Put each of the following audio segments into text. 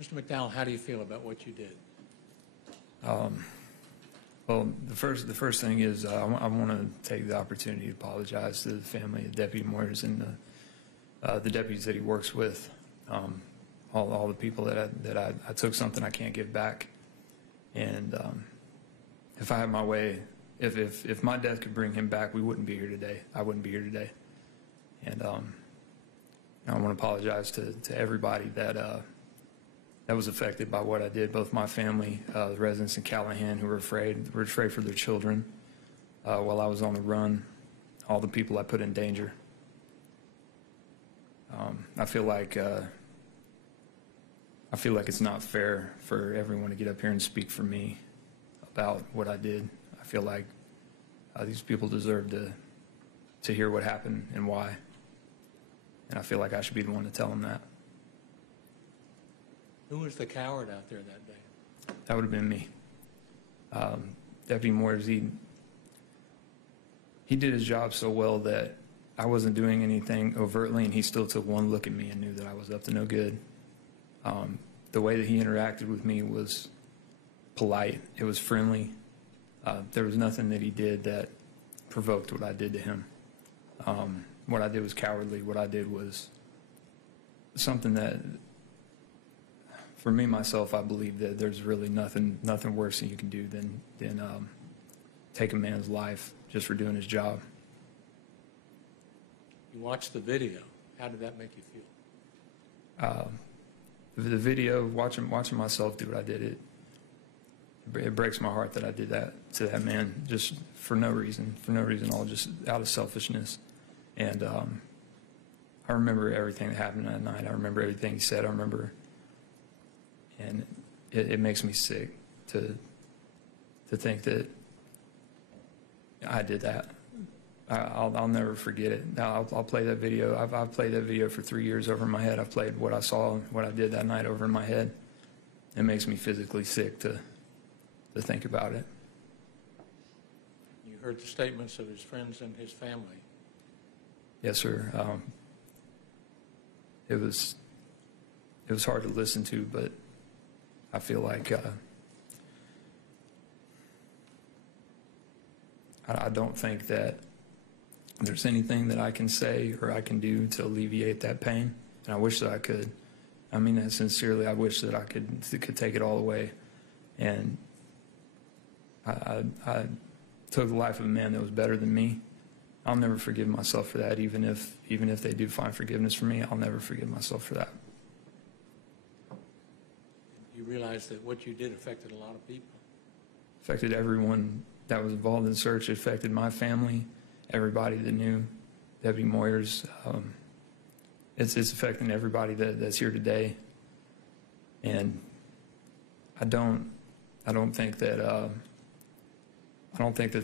Mr. McDowell, how do you feel about what you did? Well, the first thing is I want to take the opportunity to apologize to the family of Deputy Moyers and the deputies that he works with, all the people that I took something I can't give back. And if I had my way, if my death could bring him back, we wouldn't be here today. I wouldn't be here today. And I want to apologize to everybody that was affected by what I did, both my family, the residents in Callahan who were afraid for their children while I was on the run, all the people I put in danger. I feel like it's not fair for everyone to get up here and speak for me about what I did. I feel like these people deserve to hear what happened and why, and I feel like I should be the one to tell them that. Who was the coward out there that day? That would have been me. Deputy Moyers, he did his job so well that I wasn't doing anything overtly, and he still took one look at me and knew that I was up to no good. The way that he interacted with me was polite. It was friendly. There was nothing that he did that provoked what I did to him. What I did was cowardly. What I did was something that, for me, myself, I believe that there's really nothing worse than you can do than take a man's life just for doing his job. You watched the video. How did that make you feel? The video, watching myself do what I did, it breaks my heart that I did that to that man just for no reason at all, just out of selfishness. And I remember everything that happened that night. I remember everything he said. I remember. And it makes me sick to think that I did that. I'll never forget it. I'll play that video. I've played that video for 3 years over in my head. I've played what I saw and what I did that night over in my head. It makes me physically sick to think about it. You heard the statements of his friends and his family. Yes, sir. It was hard to listen to, but I feel like I don't think that there's anything that I can say or I can do to alleviate that pain, and I wish that I could. I mean that sincerely. I wish that I could take it all away, and I took the life of a man that was better than me. I'll never forgive myself for that, even if they do find forgiveness for me. I'll never forgive myself for that. You realize that what you did affected a lot of people? Affected everyone that was involved in the search. It affected my family, everybody that knew Deputy Moyers. It's affecting everybody that's here today. And I don't think that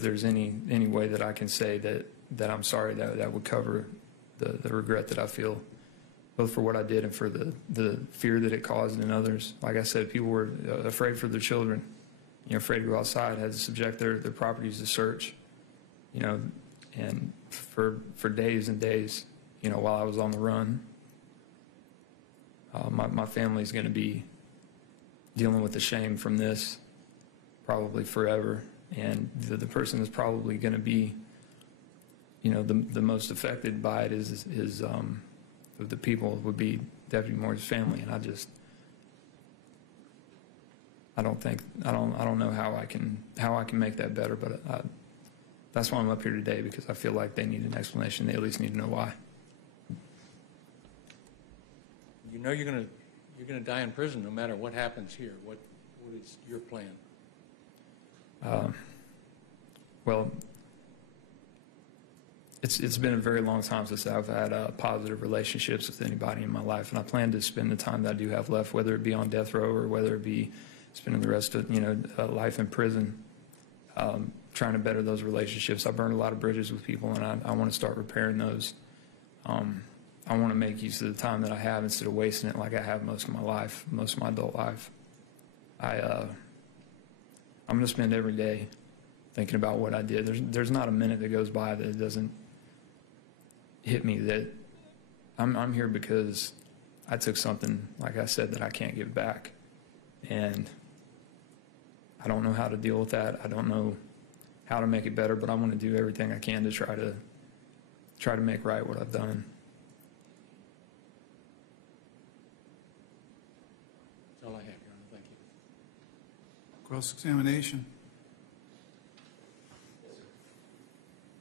there's any way that I can say that I'm sorry that would cover the regret that I feel, both for what I did and for the fear that it caused in others. Like I said, people were afraid for their children, afraid to go outside, had to subject their properties to search, and for days and days, while I was on the run. My family's going to be dealing with the shame from this probably forever, and the person that's probably going to be, the most affected by it is the people would be Deputy Moyers' family, and I don't know how I can make that better, but that's why I'm up here today, because I feel like they need an explanation. They at least need to know why. You know you're gonna die in prison no matter what happens here. What is your plan? Well, it's been a very long time since I've had positive relationships with anybody in my life, and I plan to spend the time that I do have left, whether it be on death row or whether it be spending the rest of life in prison, trying to better those relationships. I burned a lot of bridges with people, and I want to start repairing those. I want to make use of the time that I have instead of wasting it like I have most of my life, most of my adult life. I'm going to spend every day thinking about what I did. There's not a minute that goes by that it doesn't hit me that I'm here because I took something, like I said, that I can't give back. And I don't know how to deal with that. I don't know how to make it better, but I want to do everything I can to try to make right what I've done. That's all I have, Your Honor. Thank you. Cross-examination.